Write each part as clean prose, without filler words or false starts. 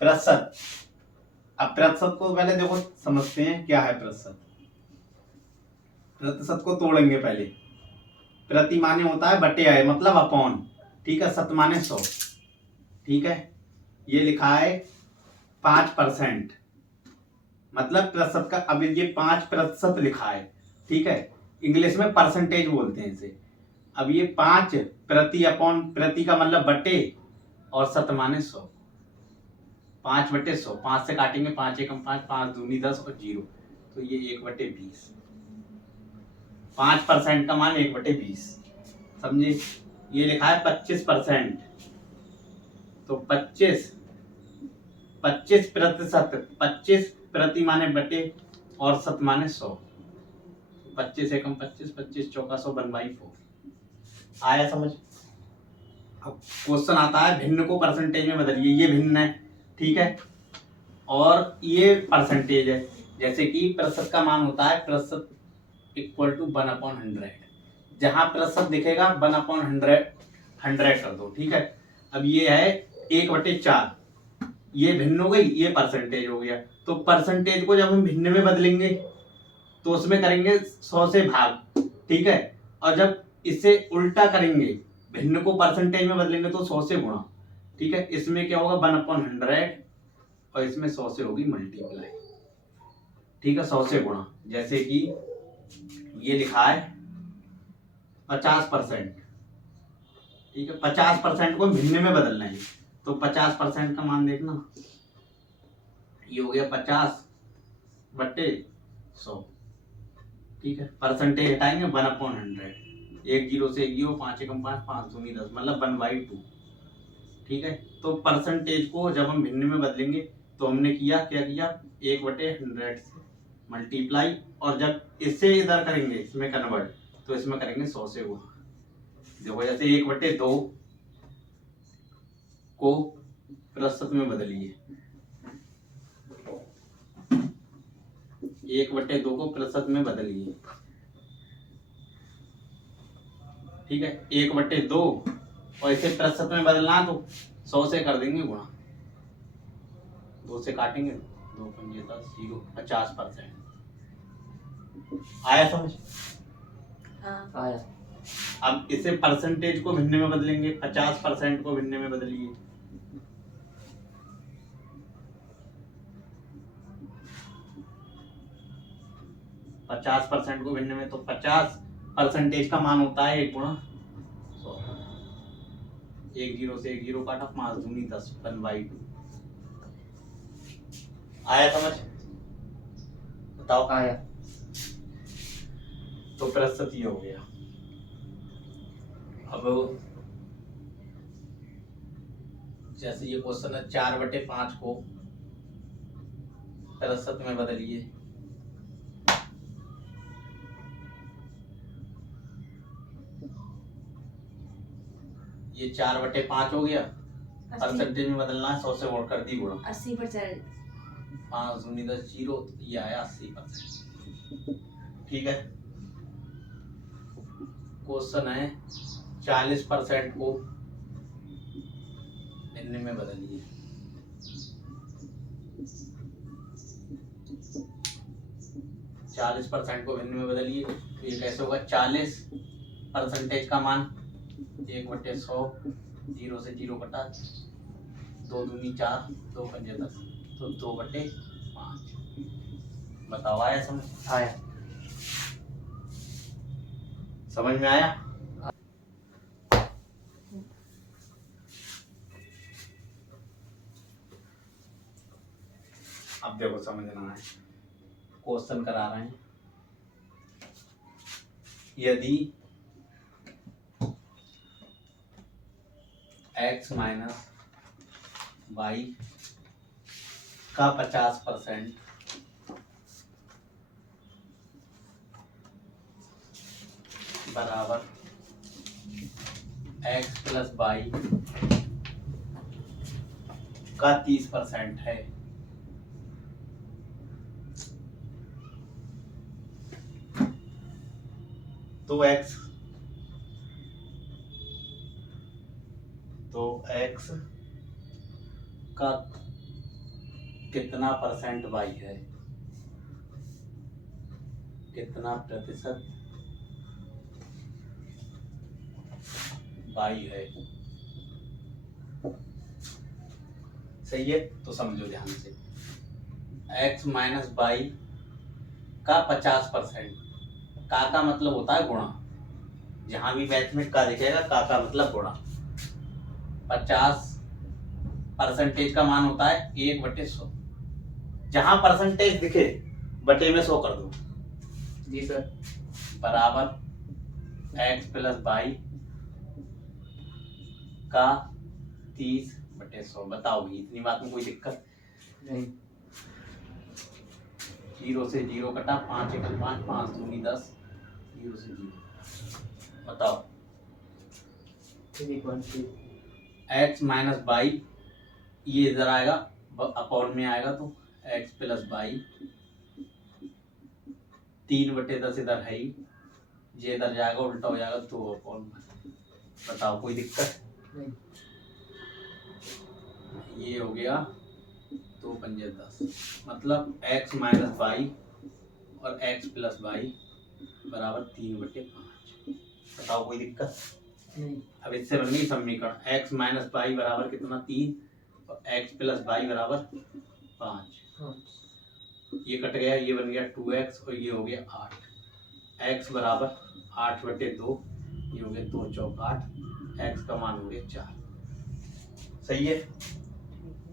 प्रतिशत। अब प्रतिशत को पहले देखो समझते हैं क्या है प्रतिशत। प्रतिशत को तोड़ेंगे पहले। प्रति माने होता है बटे आए, मतलब अपॉन, ठीक है। शत माने 100, ठीक है। ये लिखा है 5%, मतलब प्रतिशत का। अब ये 5% लिखा है, ठीक है। इंग्लिश में परसेंटेज बोलते हैं इसे। अब ये 5 प्रति अपॉन, प्रति का मतलब बटे, और शत माने 100। 5/100, 5 से काटेंगे, 5 एकम 5, 5 दूनी 10 और 0, तो ये 1/20। 5% का मान 1/20, समझे। ये लिखा है 25%, तो 25% 25 प्रति माने बटे और शत माने 100। 25 एकम 25, 25 चौका 100, 1/4। आया समझ। अब क्वेश्चन आता है भिन्न को परसेंटेज में बदलिए। ये भिन्न है, ठीक है, और ये परसेंटेज है। जैसे कि प्रतिशत का मान होता है प्रतिशत इक्वल टू 1/100। जहां प्रतिशत दिखेगा 1/100 कर दो, ठीक है। अब ये है 1/4, ये भिन्न हो गई, ये परसेंटेज हो गया। तो परसेंटेज को जब हम भिन्न में बदलेंगे तो उसमें करेंगे 100 से भाग, ठीक है। और जब इसे उल्टा करेंगे, भिन्न को परसेंटेज में बदलेंगे तो 100 से गुणा, ठीक है। इसमें क्या होगा 1/100 और इसमें 100 से होगी मल्टीप्लाई, ठीक है, 100 से गुणा। जैसे कि ये लिखा है 50%, ठीक है। 50% को भिन्न में बदलना है, तो 50% का मान देखना, ये हो गया 50/100, ठीक है। परसेंटेज हटाएंगे 1/100, 1 0 से 1 0, 5 एकम 5, 5 दूनी 10, मतलब 1/2, ठीक है। तो परसेंटेज को जब हम भिन्न में बदलेंगे तो हमने किया क्या किया, 1/100 से मल्टीप्लाई, और जब इससे इधर करेंगे इसमें कन्वर्ट, तो इसमें करेंगे 100 से गुणा। देखो जैसे 1/2 को प्रतिशत में बदलिए, 1/2 को प्रतिशत में बदलिए, ठीक है। 1/2 और इसे प्रतिशत में बदलना तो 100 से कर देंगे गुणा, 2 से काटेंगे, 2 पंजे 10, 0, 50%। आया समझ। हाँ आया। अब इसे परसेंटेज को भिन्न में बदलेंगे, 50% को भिन्न में बदलिए, पचास % को भिन्न में, तो 50% का मान होता है 1 गुणा 100। 1 0 से 1 0 काटा, 5 दूनी 10, 1/2। आया समझ, बताओ। आया। तो प्रतिशत ये हो गया। अब जैसे ये क्वेश्चन है 4/5 को प्रतिशत में बदलिए, ये 4/5 हो गया। परसेंटेज में बदलना है, 100 से गुणा कर दी, गुणा 80%। 5 दूनी 10, 0, ये आया 80%, ठीक है। क्वेश्चन है 40% को भिन्न में बदलिए, 40% को भिन्न में बदलिए, तो ये कैसे होगा, 40% का मान 1/100, 0 से 0 कटा, 2 दूनी 4, 2 पंजे 10, तो 2/5। बताओ आया समझ। आया। समझ में आया। अब देखो समझना है, क्वेश्चन करा रहे हैं। यदि x माइनस वाई का 50% बराबर x प्लस वाई का 30% है, तो x का कितना परसेंट वाई है, कितना प्रतिशत वाई है। सही है, तो समझो ध्यान से, x माइनस वाई का 50%, का मतलब होता है गुणा, जहां भी मैथ में का दिखेगा का मतलब गुणा। 50% का मान होता है 1/100, जहां परसेंटेज दिखे बटे में 100 कर दो। जी सर। बराबर x प्लस वाई का 30/100। बताओ भाई, इतनी बात में कोई दिक्कत? नहीं। 0 से 0 कटा, 5 एकल 5, 5 दूनी 10, 0 से 0। बताओ 3.3। x माइनस वाई, ये इधर आएगा अपॉन में आएगा, तो x प्लस वाई 3/10 इधर है ही, ये इधर जाएगा उल्टा हो जाएगा 2/। बताओ कोई दिक्कत? नहीं। ये हो गया 2 पंजे 10, मतलब x माइनस वाई और x प्लस वाई बराबर 3/5। बताओ कोई दिक्कत? नहीं। अब इससे बन गई समीकरण, x माइनस वाई बराबर कितना 3 और x प्लस वाई बराबर 5। ये कट गया, ये बन गया 2x और ये हो गया 8। x बराबर 8/2, ये हो गया 2 चौक 8, x का मान हो गया 4। सही है,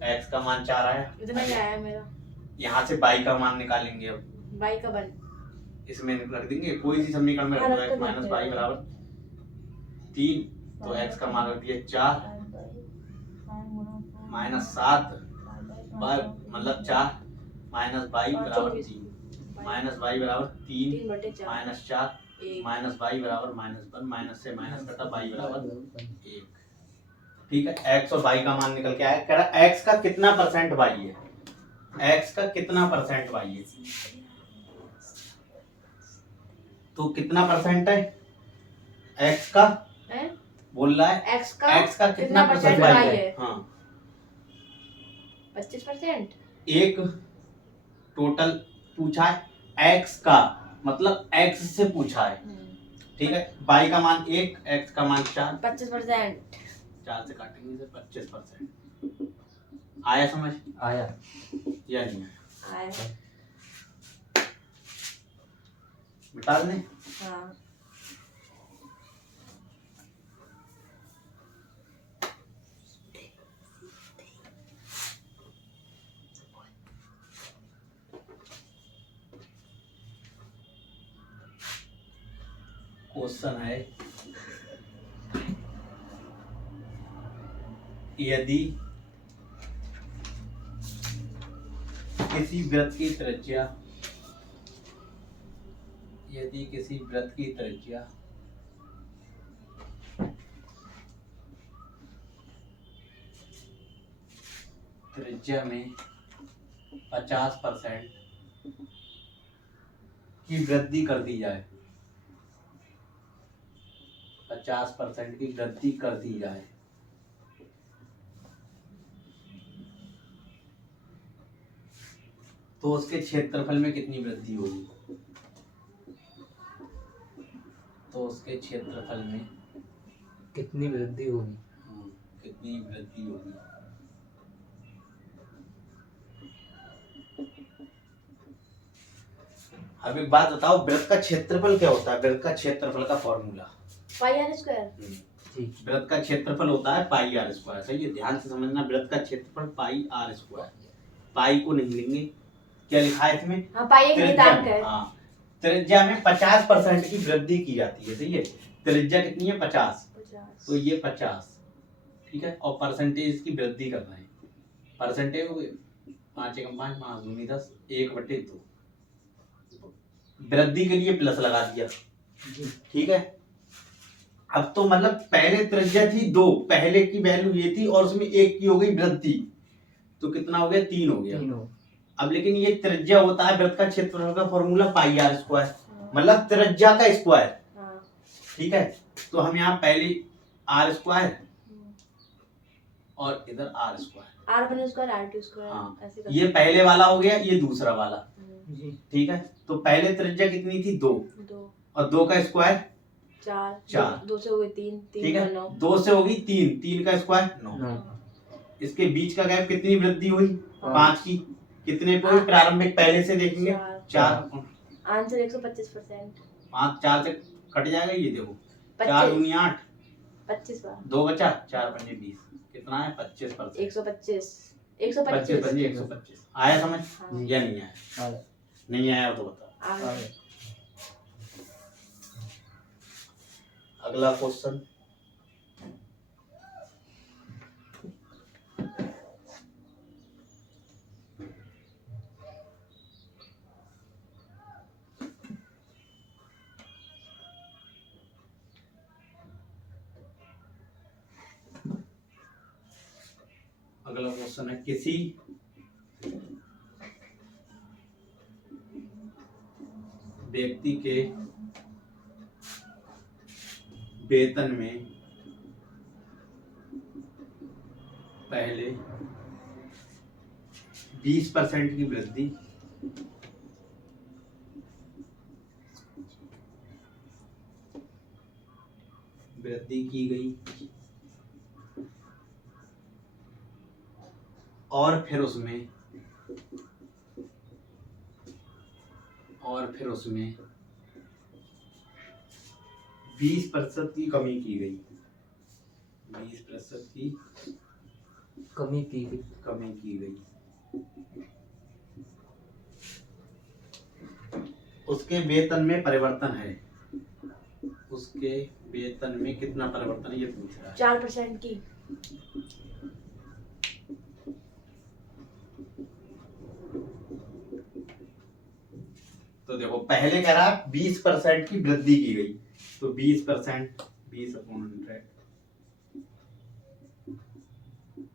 x का मान 4 आया। इतना क्या आया मेरा? यहाँ से y का मान निकालेंगे, अब बाई का बन इसमें रख देंगे, कोई सी समीकरण में रख दो, x माइनस वाई बराबर 3, तो x का मान रख दिया 4 माइनस 7 मतलब 4 माइनस वाई बराबर 3, माइनस वाई बराबर 3 माइनस 4 माइनस वाई बराबर -1, माइनस से माइनस कटा, वाई बराबर 1। ठीक है, x और y का मान निकल के आया। कह रहा x का कितना परसेंट y है, x का कितना परसेंट y है, तो कितना परसेंट है x का? बोल रहा है x का कितना परसेंट y है? हाँ 25%। एक टोटल पूछा है, x का मतलब x से पूछा है, ठीक है। y का मान 1, x का मान 4, 25%। 4 से काटेंगे इसे 25%। आया समझ? आया। या नहीं आया? आया। मिटा दें? हाँ। क्वेश्चन है, यदि किसी वृत्त की त्रिज्या, यदि किसी वृत्त की त्रिज्या में 50% की वृद्धि कर दी जाए, 50% की वृद्धि कर दी जाए, तो उसके क्षेत्रफल में कितनी वृद्धि होगी? तो उसके क्षेत्रफल में कितनी वृद्धि होगी? कितनी वृद्धि होगी? अब एक बात बताओ, वृत्त का क्षेत्रफल क्या होता है? वृत्त का क्षेत्रफल का फॉर्मूला पाई आर स्क्वायर। वृत्त का क्षेत्रफल होता है पाई आर स्क्वायर। सही है, ध्यान से समझना, वृत्त का क्षेत्रफल पाई आर स्क्वायर। पाई को नहीं लेंगे, क्या लिखा है इसमें? हाँ, पाई एक नियतांक है। हाँ, त्रिज्या में 50% की वृद्धि की जाती है। सही है, त्रिज्या कितनी है? 50, तो ये 50, ठीक है, और परसेंटेज की वृद्धि कर रहे हैं। परसेंटेज हो गए 5 एकम 5, 5 दूनी 10, 1/2। वृद्धि के लिए प्लस लगा दिया, ठीक है। अब तो मतलब पहले त्रिज्या थी 2, पहले की वैल्यू ये थी और उसमें 1 की हो गई वृद्धि, तो कितना हो गया? 3 हो गया। अब लेकिन ये त्रिज्या होता है, वृत्त का क्षेत्रफल का फॉर्मूला पाई आर स्क्वायर, मतलब त्रिज्या का स्क्वायर, ठीक है। तो हम यहाँ पहले आर स्क्वायर और इधर are square, R1 square R2 square हाँ, ऐसे ये पहले वाला हो गया, ये दूसरा वाला। जी ठीक है, तो पहले त्रिज्या कितनी थी 2, 2 और 2 का स्क्वायर 4 चार। 2 से हो गए 3 ठीक 3 है, का 9 2 से होगी 3, 3 का स्क्वायर 9। 9 इसके बीच का गैप कितनी वृद्धि हुई? 5 5 की। कितने पे हुई प्रारंभिक? पहले से देखेंगे 4 4। आंसर 125%। 5 4 से कट जाएगा, ये देखो 4 25 दूनी 8, 25 बार 2 बचा, 4 पंजे 20, कितना है 25%। 125 25 125 125 आया समझ हाँ। या नहीं आया? आया नहीं आया तो बताओ। आगे आया अगला क्वेश्चन, अगला क्वेश्चन है किसी व्यक्ति के वेतन में पहले 20% की वृद्धि की गई, और फिर उसमें 20% की कमी की गई, 20% की कमी की गई कमी की गई, उसके वेतन में परिवर्तन है, उसके वेतन में कितना परिवर्तन है ये पूछ रहा है। 4% की तो देखो पहले कह रहा है 20% की वृद्धि की गई, तो 20% 20/100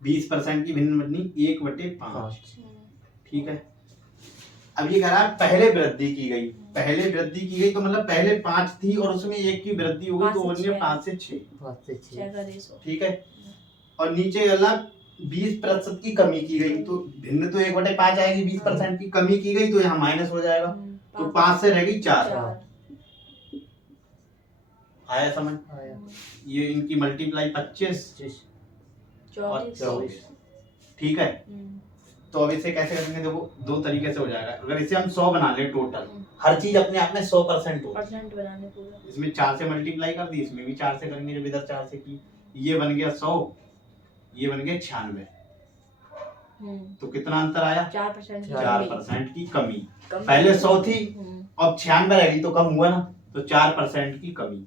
20% की भिन्न बदली 1/5। ठीक है, अब ये कह रहा है पहले वृद्धि की गई, पहले वृद्धि की गई तो मतलब पहले 5 थी और उसमें 1 की वृद्धि हो गई, तो पाँच से बन गया छः। 5 से 6। 5 से 6 6 का रेशो ठीक है, और नीचे वाला 20% की कमी की गई, तो भिन्न तो 1/5 आएगी, 20% की कमी की गई तो यहाँ माइनस हो जाएगा, तो 5 से रह गई 4। आया समझ? आया ये इनकी मल्टीप्लाई 25 और 24। ठीक है, तो अब इसे कैसे करेंगे? देखो दो तरीके से हो जाएगा। अगर इसे हम 100 बना ले टोटल, हर चीज अपने आप में 100% हो, परसेंट बनाने पूरा इसमें 4 से मल्टीप्लाई कर दी, इसमें भी 4 से करेंगे जब इधर 4 से की, ये बन गया 100, ये बन गया 96। तो कितना अंतर आया? 4% 4% की कमी। पहले 100 थी, अब 96 रह गई तो कम हुआ ना, तो 4% की कमी।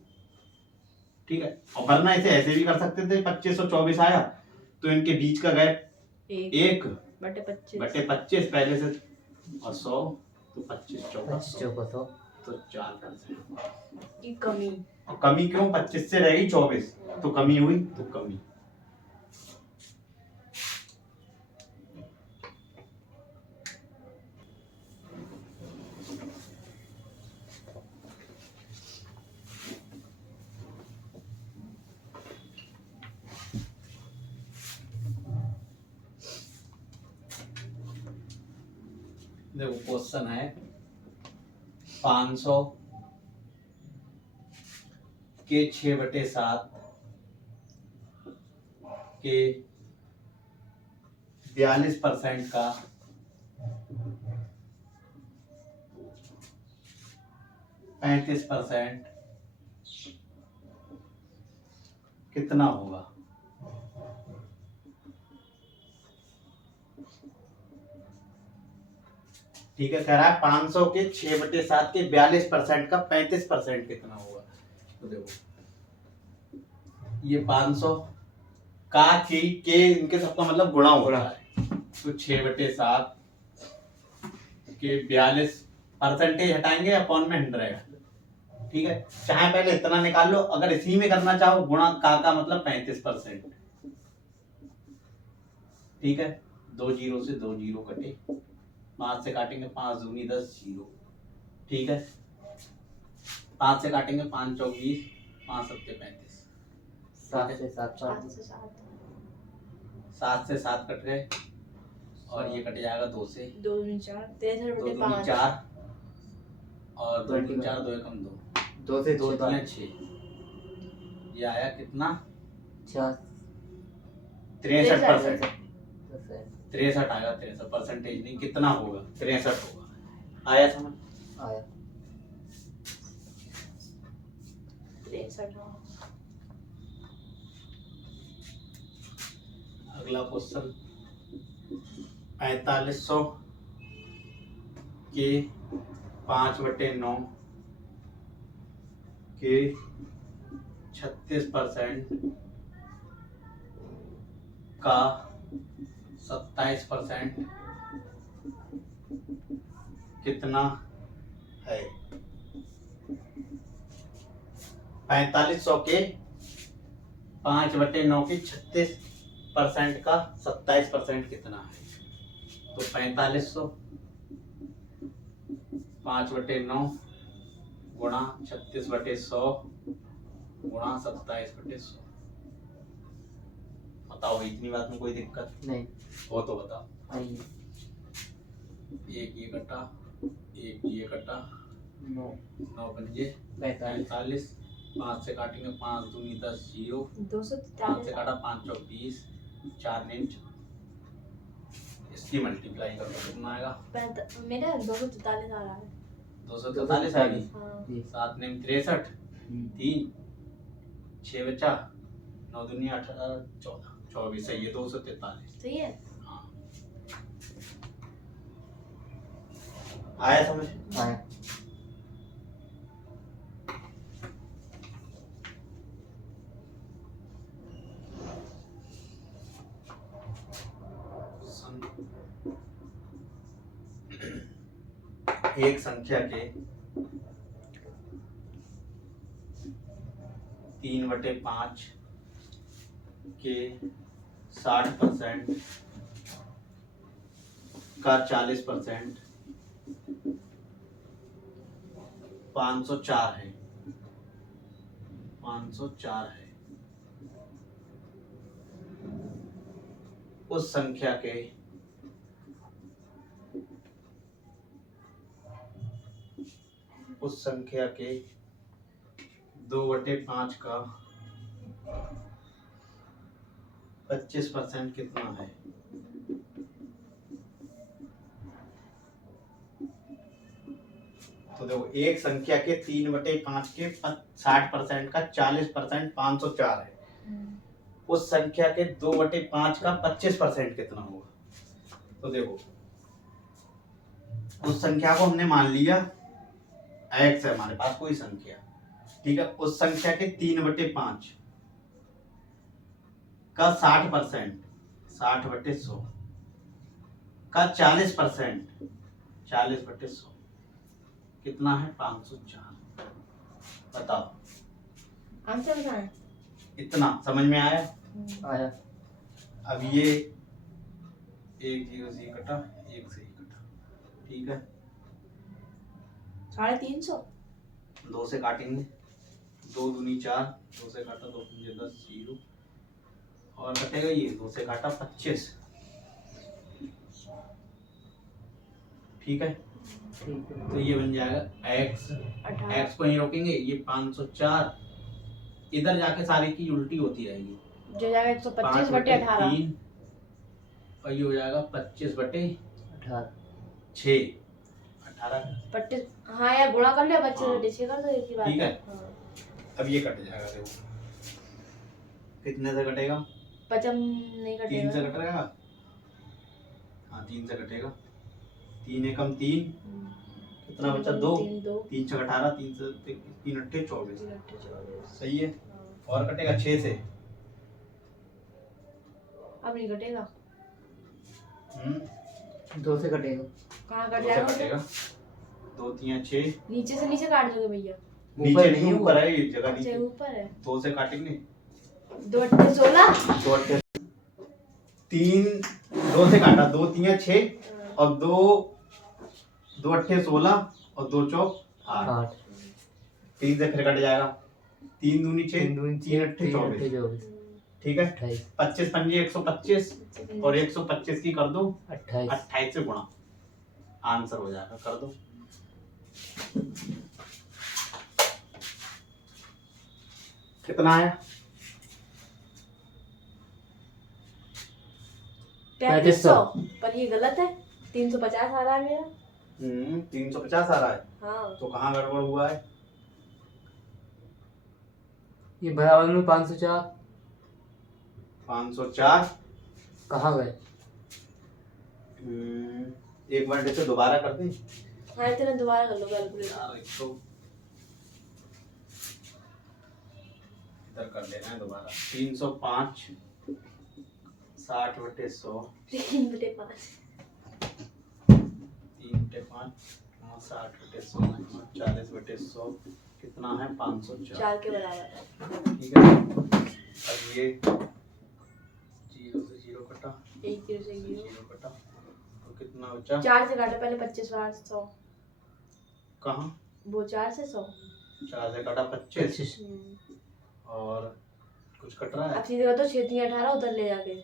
ठीक है, और वरना इसे ऐसे भी कर सकते थे, 25 और 24 आया तो इनके बीच का गैप 1/25 पहले से, और 100 तो 25 चौका 25 तो 4% की कमी। और कमी क्यों? 25 से रह गई 24, तो कमी हुई, तो कमी। देखो क्वेश्चन है 500 के 6/7 के 42% का 35% कितना होगा? ठीक है, कह रहा है 500 के 6/7 के 42% का 35% कितना होगा? तो देखो ये 500 का के इनके सबका मतलब गुणा हो रहा है, तो 6/7 के 42% हटाएंगे, अपॉन में 100। ठीक है, चाहे पहले इतना निकाल लो, अगर इसी में करना चाहो गुणा का मतलब 35%। ठीक है, 2 जीरो से 2 जीरो कटे, 5 से काटेंगे 5 दूनी 10 जीरो। ठीक है, 5 से काटेंगे 5 चौक 20, 5 सत्ते 35, 7 से 7 7 से 7 7 से 7 कट गए और ये कट जाएगा 2 से 2 दूनी 4 63 2 बटे दूनी 5 4 और 2 दूनी 4 2 एकम 2 2 से 2 6 3 6 ये आया कितना 4 63%। 63 63 आएगा 63 परसेंटेज नहीं कितना होगा 63 होगा। आया समझ? आया 63 अगला क्वेश्चन 4500 के 5/9 के 36% का 27% कितना है? 4500 के 5/9 के 36% का 27% कितना है? तो 4500 5/9 गुणा 36/100 गुणा 27/100। बताओ इतनी बात में कोई दिक्कत नहीं हो तो बताओ। आई एक ये कटा एक ये कटा 9 9 पंजे 45 5 से काटेंगे 5 दूनी 10 0 5 से 243 काटा 5 चौक 20 4 नीच इसकी मल्टीप्लाई करो कितना आएगा? मेरा 243 आ रहा है 243 आएगी। हाँ 7 नेम 63 3 6 बचा 9 दूनी 18 14 24 सही है 243। सही है। हाँ आया समझ? आया एक संख्या के 3/5 के 60% का 40% 504 है 504 है। उस संख्या के उस संख्या के 2/5 का 25% कितना है? तो देखो एक संख्या के 3/5 के 60% का 40% 504 है। उस संख्या के 2/5 का 25% कितना होगा? तो देखो उस संख्या को हमने मान लिया x है हमारे पास कोई संख्या, ठीक है। उस संख्या के 3/5 का 60% 60/100 का 40% 40/100 कितना है? 504। बताओ आंसर बताएं। इतना समझ में आया? आया अब ये 1 0 से कटा 1 से कटा, ठीक है। 350 2 से काटेंगे 2 दूनी 4 2 से काटा 2 पंजे 10 0 और कटेगा ये 2 से काटा 25, ठीक है। ठीक है तो ये बन जाएगा x 18 x को यहीं रोकेंगे, ये 504 इधर जाके सारी की उल्टी होती रहेगी। जो जाएगा 125/18 3 और ये हो जाएगा 25/6 18। 25। हाँ यार गुणा कर लिया 25/6 कर दो एक ही बात ठीक है। हाँ। अब ये कट जाएगा देखो कितने से कटेगा? पचम नहीं 3 से कटेगा। कटेगा। हाँ 3 से कटेगा 3 एकम 3 कितना बचा? 2 3 से 18 3 से 3 8 24 सही है। और कटेगा 6 से। अब नहीं कटेगा। 2 से कटेगा। कहाँ 2 कट से जाएगा? कटेगा 2 3 6 नीचे से नीचे काट दोगे भैया। नीचे नहीं ऊपर है एक जगह अच्छा नीचे। ऊपर है। 2 से काटेंगे 2 8 16 2 3 2 से काटा 2 3 6 और 2 2 8 16 और 2 चौक 8 3 से फिर कट जाएगा 3 दूनी 6 3 8 24, ठीक है, 28 25 पंजे 125 और 125 की कर दो 28 28 से गुणा, आंसर हो जाएगा, कर दो। कितना आया? 3500, पर ये गलत है, 350 आ रहा है मेरा। 350 आ रहा है, हाँ तो कहाँ गड़बड़ हुआ है? ये बराबर में 504 504 कहाँ गए? एक बार इसे दोबारा कर दें हाँ, इतना दोबारा कर लो कैलकुलेटर। यार, एक तो इधर कर लेना है दोबारा। 305 60/100 3/5 3/5 60/100 40/100 कितना है? 504, 4 के बराबर। ठीक है। अब ये 0 से 0 कटा, 1 0 से 0, 0 कटा, तो कितना बचा? 4 से काटा पहले, 25 बार 100, कहाँ? वो 4 से 100। 4 से कटा 25 25 और कुछ कट रहा है। अब सीधे तो 6 3 18 उधर ले जाके,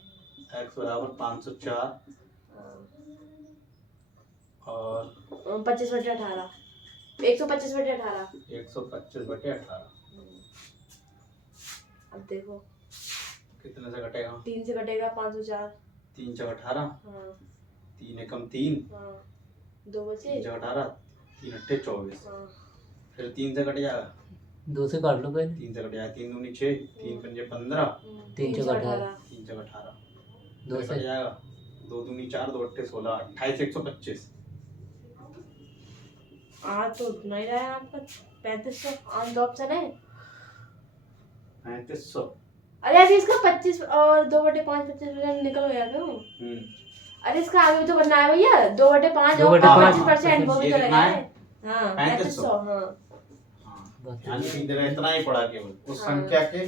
x बराबर 504 और 25/18, 125/18। 125/18 अब देखो कितने से कटेगा? 3 से कटेगा 504। 3 से 18, हाँ 3 एकम 3, हाँ, 2 बचे। 3 से 18, 3 अट्ठे 24, हाँ फिर 3 से कट जाएगा, 2 से काट लो पहले। 3 से कट जाएगा, 3 दूनी 6, 3 पंजे 15, 3 से 18 3 से 18, 2 फिर कट से जाएगा, 2 दूनी 4, 2 अट्ठे 16, 28 125। तो उतना ही रहा है आपका, 3500 ऑन द ऑप्शन है। 3500। अरे अभी इसका 25 और 2/5 25% निकल गया क्यों? अरे इसका आगे भी तो बनना है भैया, 2/5 और 25%, वो भी तो लगा है। हाँ 3500। हाँ यानी कि इधर इतना ही पड़ा केवल उस हाँ। संख्या के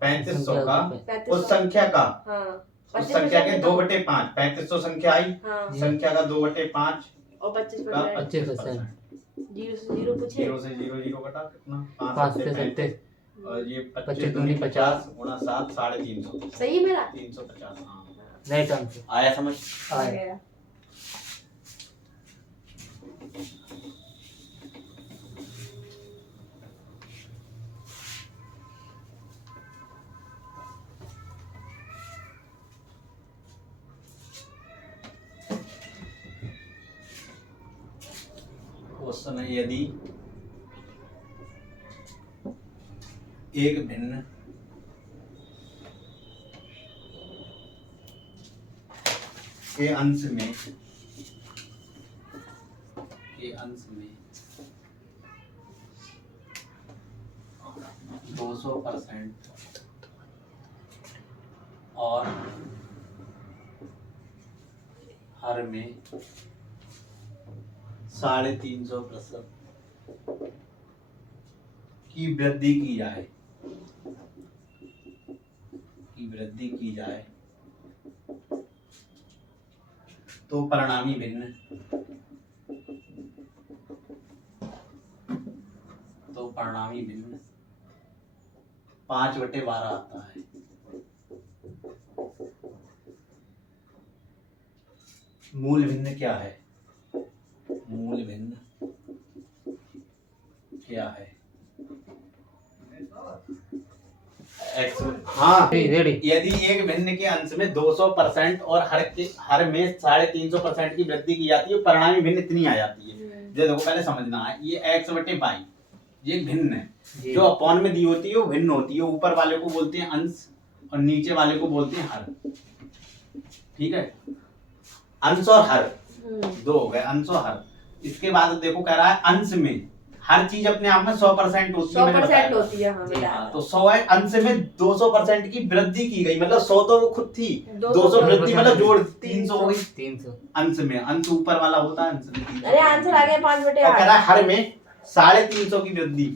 3500 का, 3500। उस संख्या का, हाँ उस संख्या के 2/5, 3500 संख्या आई, हाँ संख्या का 2/5 और का 25%। 25%। 0 से 0 पूछे। 0 से 0 0 कटा कितना? 5 से से 35 70 और ये 25 25 दूनी 50 गुणा 7 350, सही है मेरा। 350। हाँ राइट आंसर आया समझ? आ आया। गया। क्वेश्चन है, यदि एक भिन्न के अंश में 200% और हर में 350% की वृद्धि की जाए तो परिणामी भिन्न 5/12 आता है। मूल भिन्न क्या है? मूल भिन्न क्या है? एक्स, हाँ, रेडी। यदि एक भिन्न के अंश में 200% और हर में 350% की वृद्धि की जाती है, परिणामी भिन्न इतनी आ जाती है। ये देखो पहले समझना है, ये x/y ये भिन्न है, जो अपॉन में दी होती है वो भिन्न होती है। ऊपर वाले को बोलते हैं अंश और नीचे वाले को बोलते हैं हर, ठीक है। अंश और हर दो हो गए, अंश और हर। इसके बाद देखो कह रहा है अंश में हर चीज अपने आप में 100% होती है, 100% होती है। हाँ जी बेटा। हाँ, तो 100 है, अंश में 200% की वृद्धि की गई, मतलब 100 तो वो खुद थी, 200 वृद्धि मतलब जोड़ 300 हो गई 300 अंश में। अंश ऊपर वाला होता है, अंश में 300। अरे आंसर आ गया और 5/8। कह रहा है हर में 350 की वृद्धि।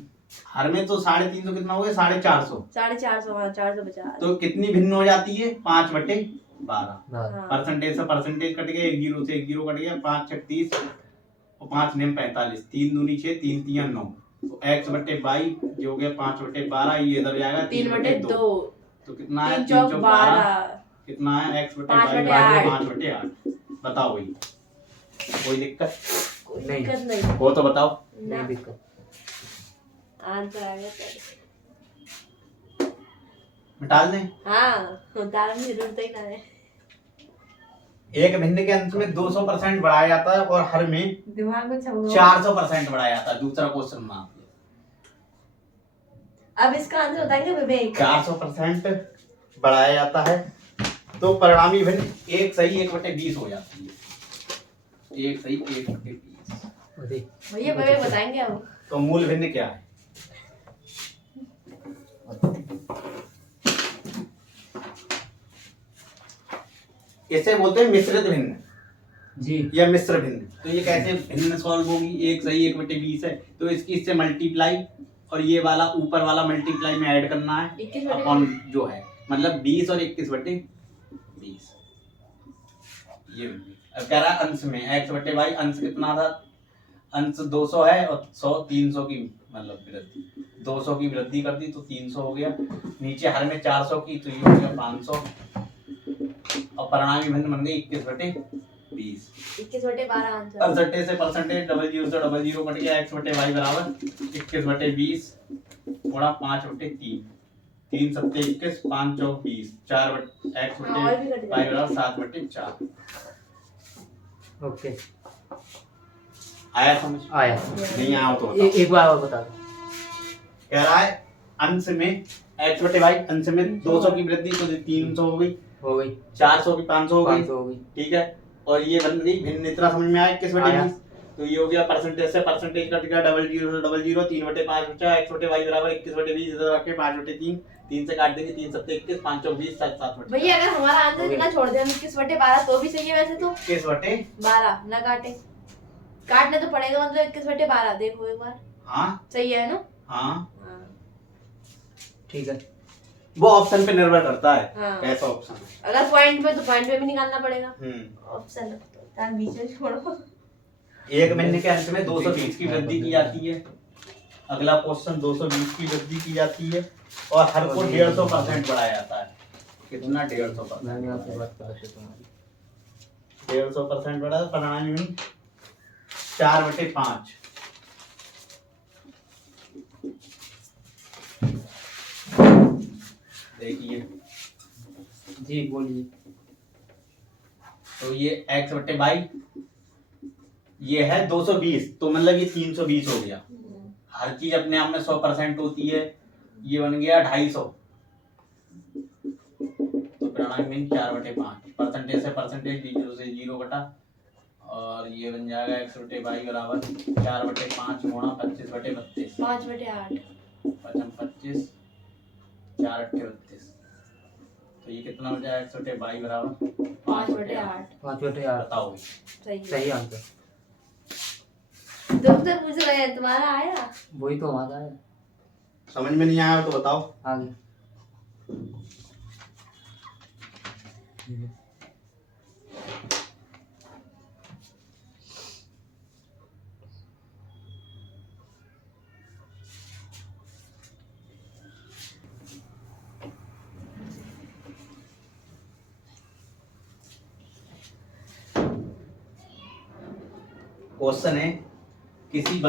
हर में तो 350 कितना हो गया? 450। 450। हाँ 450। तो कितनी भिन्न हो जाती है? 5/12। हाँ। परसेंटेज से परसेंटेज कट गया, 1 0 से 1 0 कट गया, 5 6 30 और 5 9 45, 3 दूनी 6, 3 3 9, तो x/22 जो हो गया 5/12, ये इधर जाएगा 3/2। तो कितना है? 3 3 चौक चौक 12 12 कितना है? x बटे 5 y बटे बराबर 8। 5 बटे 8। बताओ भाई, कोई दिक्कत कोई नहीं। दिक्कत नहीं हो तो बताओ। नहीं ना। दिक्कत। आंसर आ गया तो। डाल दें। हाँ उतारने की जरूरत ही ना है। एक भिन्न के अंत में 200% बढ़ाया जाता है और हर में दिमाग में छप गया। 400% बढ़ाया जाता है। दूसरा क्वेश्चन में अब इसका आंसर बताएंगे विवेक। 400% बढ़ाया जाता है तो परिणामी भिन्न एक सही 1/20 हो जाती है। एक सही 1/20। अरे भैया विवेक बताएंगे अब। तो मूल भिन्न क्या है? इसे बोलते हैं मिश्रित भिन्न जी या मिश्र भिन्न। तो ये कैसे भिन्न सॉल्व होगी? एक सही 1/20 है तो इसकी इससे मल्टीप्लाई और ये वाला ऊपर वाला मल्टीप्लाई में ऐड करना है 21 अपॉन जो है, मतलब 20 और 21/20। ये अब कह रहा है अंश में x/y। अंश कितना था? अंश 200 है और 100 300 की मतलब वृद्धि, 200 की वृद्धि कर दी तो 300 हो गया। नीचे हर में 400 की तो ये हो गया 500 और परिणामी भिन्न बन गई 21/20। 21/12 आंसर। परसेंटेज से परसेंटेज, डबल जीरो से डबल जीरो कट गया। x/y बराबर 21/20 गुणा 5/3। 3 सत्ते 21, 5 चौक 20, 4 x/y बराबर 7/4। ओके आया समझ? आया। नहीं आया तो बताओ। एक बार और बता दो। कह रहा है अंश में x/y, अंश में 200 की वृद्धि तो 300 हो गई, हो गई 400 की 500 हो गई, 500 हो गई। ठीक है। और ये बन गई भिन्न। इतना समझ में आया? 21/20। तो ये हो गया परसेंटेज से परसेंटेज कट गया, डबल जीरो से डबल जीरो, 3/5 बचा। x/y बराबर 21/20 इधर रख के 5/3, 3 से काट देंगे, 3 सत्ते 21, 5 चौक 20, 7/7। भैया अगर हमारा आंसर इतना छोड़ दे हम 21/12 तो भी सही है वैसे तो। 21/12 ना काटे, काटना तो पड़ेगा मतलब 21/12। देखो एक बार हाँ सही है ना? हाँ ठीक है। वो ऑप्शन पे निर्भर करता है हाँ। कैसा ऑप्शन है। अगर पॉइंट पे तो पॉइंट पे भी निकालना पड़ेगा हम्म। ऑप्शन। तार बीच में छोड़ो। एक महीने के अंत में 220 की वृद्धि की जाती है। अगला क्वेश्चन 220 की वृद्धि की जाती है और हर को 150% बढ़ाया जाता है। कितना? 150%। मैंने आपसे बात करा से तुम्हारी 150% बढ़ा। परिणामी भिन्न 4/5। देखिए जी बोलिए। तो ये x/y ये है 220 तो मतलब ये 320 हो गया। हर चीज अपने आप में 100% होती है। ये बन गया 250। तो परिणाम मीन 4/5। परसेंटेज से परसेंटेज, जीरो से जीरो कटा और ये बन जाएगा x/y बराबर 4/5 गुणा 25/32। 5/8। 25, 4/32। तो ये कितना हो जाएगा? x/y बराबर 5/8। 5/8 बताओ भाई। सही है। सही आंसर। डॉक्टर पूछ रहे हैं तुम्हारा आया? वही तो हमारा है। समझ में नहीं आया तो बताओ। आगे क्वेश्चन है किसी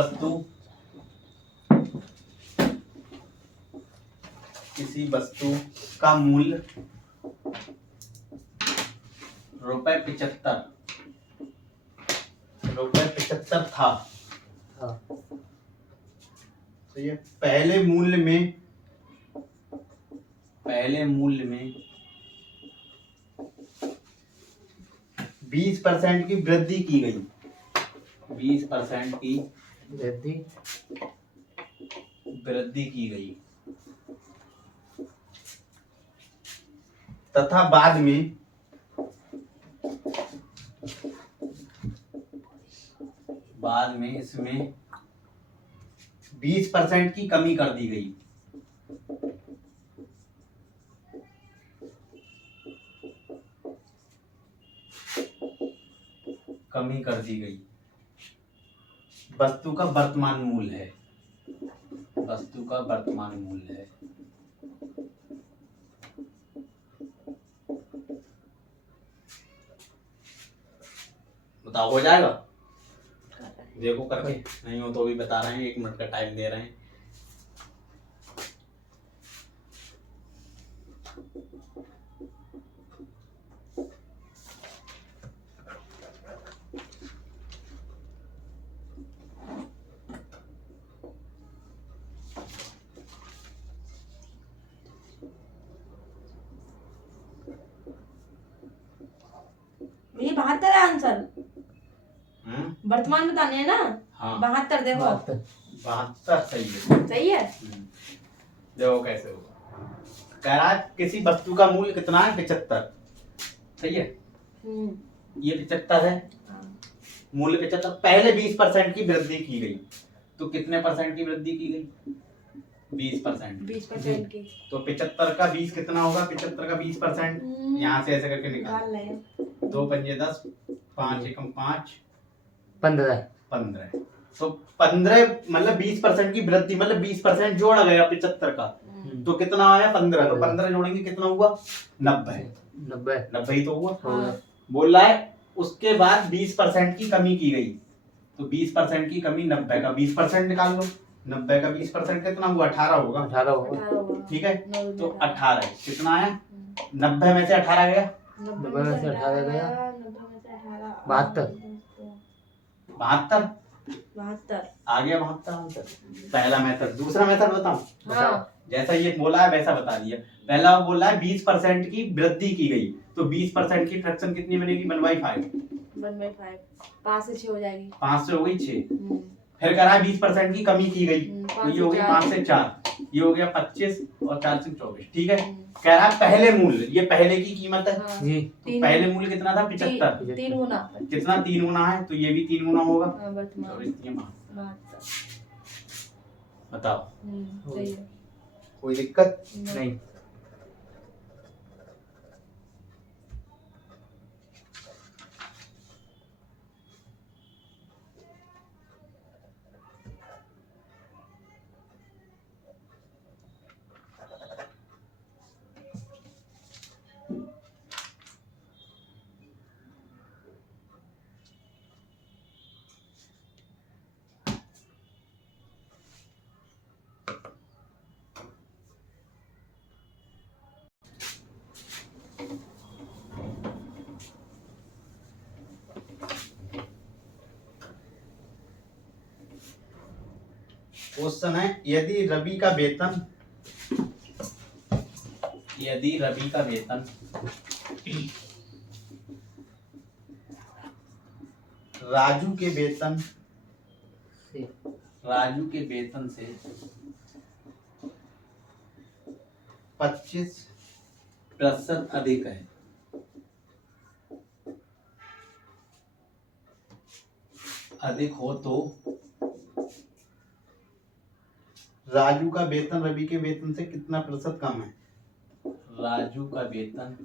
वस्तु का मूल्य ₹75 था। हाँ तो ये पहले मूल्य में 20% की वृद्धि की गई। 20% की वृद्धि की गई तथा बाद में इसमें 20% की कमी कर दी गई। वस्तु का वर्तमान मूल्य है। बताओ हो जाएगा? देखो करके, नहीं हो तो भी बता रहे हैं, 1 मिनट का टाइम दे रहे हैं। ये 72 है आंसर। वर्तमान बताने है ना? हाँ 72 देखो। 72 सही है। सही है। देखो कैसे होगा। कह रहा है किसी वस्तु का मूल्य कितना है? 75। सही है, ये 75 है, मूल्य 75। पहले 20% की वृद्धि की गई, तो कितने परसेंट की वृद्धि की गई? 20%। 20% की। तो 75 का 20 कितना होगा? 75 का 20% यहाँ से ऐसे करके निकाल रहे हैं। 2 पंजे 10, 5 एकम 5, 15। तो 15 मतलब 20% की वृद्धि, मतलब 20% जोड़ा गया 75 का, तो कितना आया? 15। तो 15 जोड़ेंगे कितना हुआ? 90। 90 ही तो हुआ। हाँ। बोल रहा है उसके बाद 20% की कमी की गई, तो 20% की कमी 90 का 20% निकाल लो। 90 का 20% कितना हुआ? 18 होगा। 18 होगा। ठीक है, तो 18 कितना आया? 90 में से 18 गया, 90 में से 18 गया 72। 72 आ गया 72 आंसर। पहला मेथड। दूसरा मेथड बताऊं? हाँ। जैसा ये बोला है वैसा बता दिया। पहला वो बोला है 20% की वृद्धि की गई, तो 20% की फ्रैक्शन कितनी बनेगी? 1/5। 1/5 5 से 6 हो जाएगी। 5 से हो गई 6। फिर कह रहा है 20% की कमी की गई, तो ये हो गई 5 से 4, ये हो गया 25 और 4 से 24। ठीक है, कह रहा है पहले मूल्य, ये पहले की कीमत है। हाँ। जी। तो पहले मूल्य कितना था? 75। 3 गुना। कितना? 3 गुना है, तो ये भी 3 गुना होगा। वर्तमान। बताओ सही है। कोई दिक्कत? नहीं। क्वेश्चन है, यदि रवि का वेतन राजू के वेतन से 25% अधिक है, अधिक हो तो राजू का वेतन रवि के वेतन से कितना प्रतिशत कम है? राजू का वेतन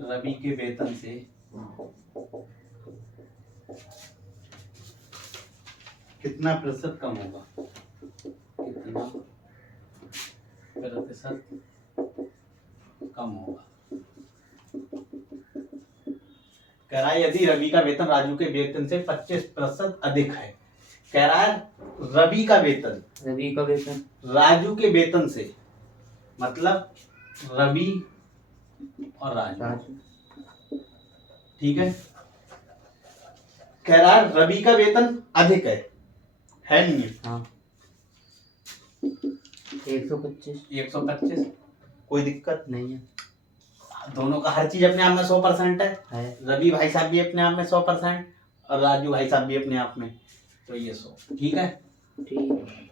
रवि के वेतन से कितना प्रतिशत कम होगा? कितना प्रतिशत कम होगा? कह रहा है यदि रवि का वेतन राजू के वेतन से 25% अधिक है। कह रहा है रवि का वेतन राजू के वेतन से, मतलब रवि और राजू। ठीक है, कह रहा है रवि का वेतन अधिक है नहीं है? हाँ। 125 कोई दिक्कत नहीं है। दोनों का हर चीज अपने आप में 100% है। रवि भाई साहब भी अपने आप में 100% और राजू भाई साहब भी अपने आप में, तो ये 100। ठीक है,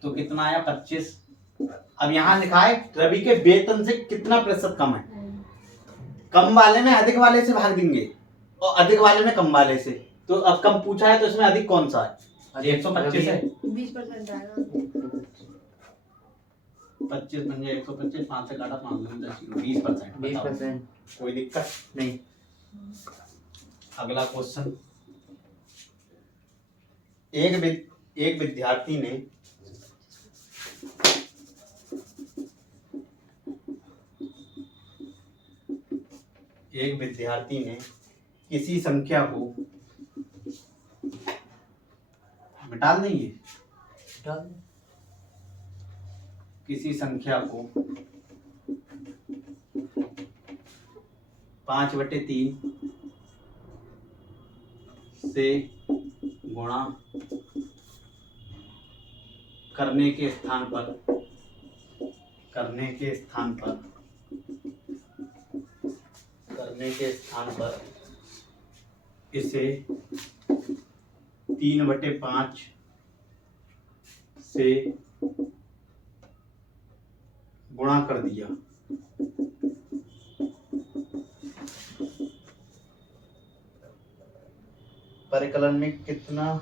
तो कितना आया? 25। अब यहाँ लिखा है रवि के वेतन से कितना प्रतिशत कम है। कम वाले में अधिक वाले से भाग देंगे और अधिक वाले में कम वाले से, तो अब कम पूछा है तो इसमें अधिक कौन सा है? 125 है। 20% आएगा। 25 पंजे 125, 5 से काटा 5 दूनी 10, 20%। कोई दिक्कत नहीं। अगला क्वेश्चन, एक विद्यार्थी ने एक विद्यार्थी ने किसी संख्या को मिटा देंगे, डाल दो। किसी संख्या को 5/3 से गुणा करने के स्थान पर इसे 3/5 से गुणा कर दिया। परिकलन में कितना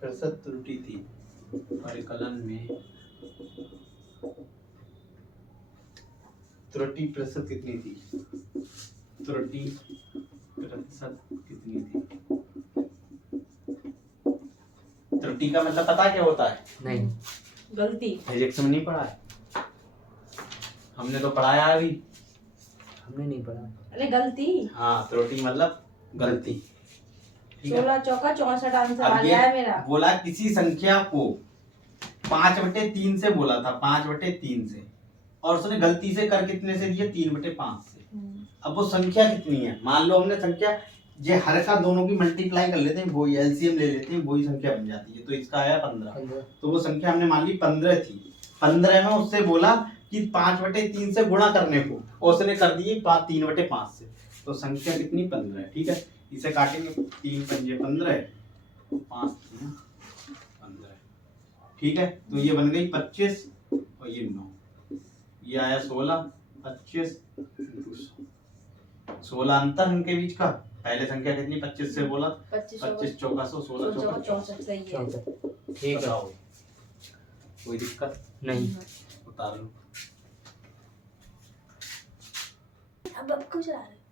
प्रतिशत त्रुटि थी? परिकलन में त्रुटि प्रतिशत कितनी थी? त्रुटि प्रतिशत कितनी थी? त्रुटि का मतलब पता क्या होता है? नहीं, गलती। फिजिक्स में नहीं पढ़ा है? हमने तो पढ़ाया अभी। हमने नहीं पढ़ा। अरे गलती। हाँ, त्रुटि मतलब गलती। ठीक है? 16 चौका 64 आंसर आ अब गया है ये मेरा। बोला किसी संख्या को 5/3 से बोला था, 5/3 से, और उसने गलती से कर कितने से दिया? 3/5 से। अब वो संख्या कितनी है? मान लो हमने संख्या ये हर का दोनों की मल्टीप्लाई कर लेते हैं, वो एलसीएम ले लेते हैं, वही संख्या बन जाती है। तो इसका आया 15। तो वो संख्या हमने मान ली 15 थी। 15 में उससे बोला कि 5/3 से गुणा करने को, और उसने कर दिए 3/5 से। तो संख्या कितनी? 15 है। ठीक है, इसे काटेंगे। 3 पंजे 15, 5 15। ठीक है, तो ये बन गई 25 और ये 9। ये आया 16, 25 16 अंतर इनके बीच का। पहले संख्या कितनी? 25 से बोला, 25 चौका 100, 16 चौका 64 सही है। 64। ठीक है, बताओ, कोई दिक्कत? नहीं। उतार लो। अब कुछ आ रहा है।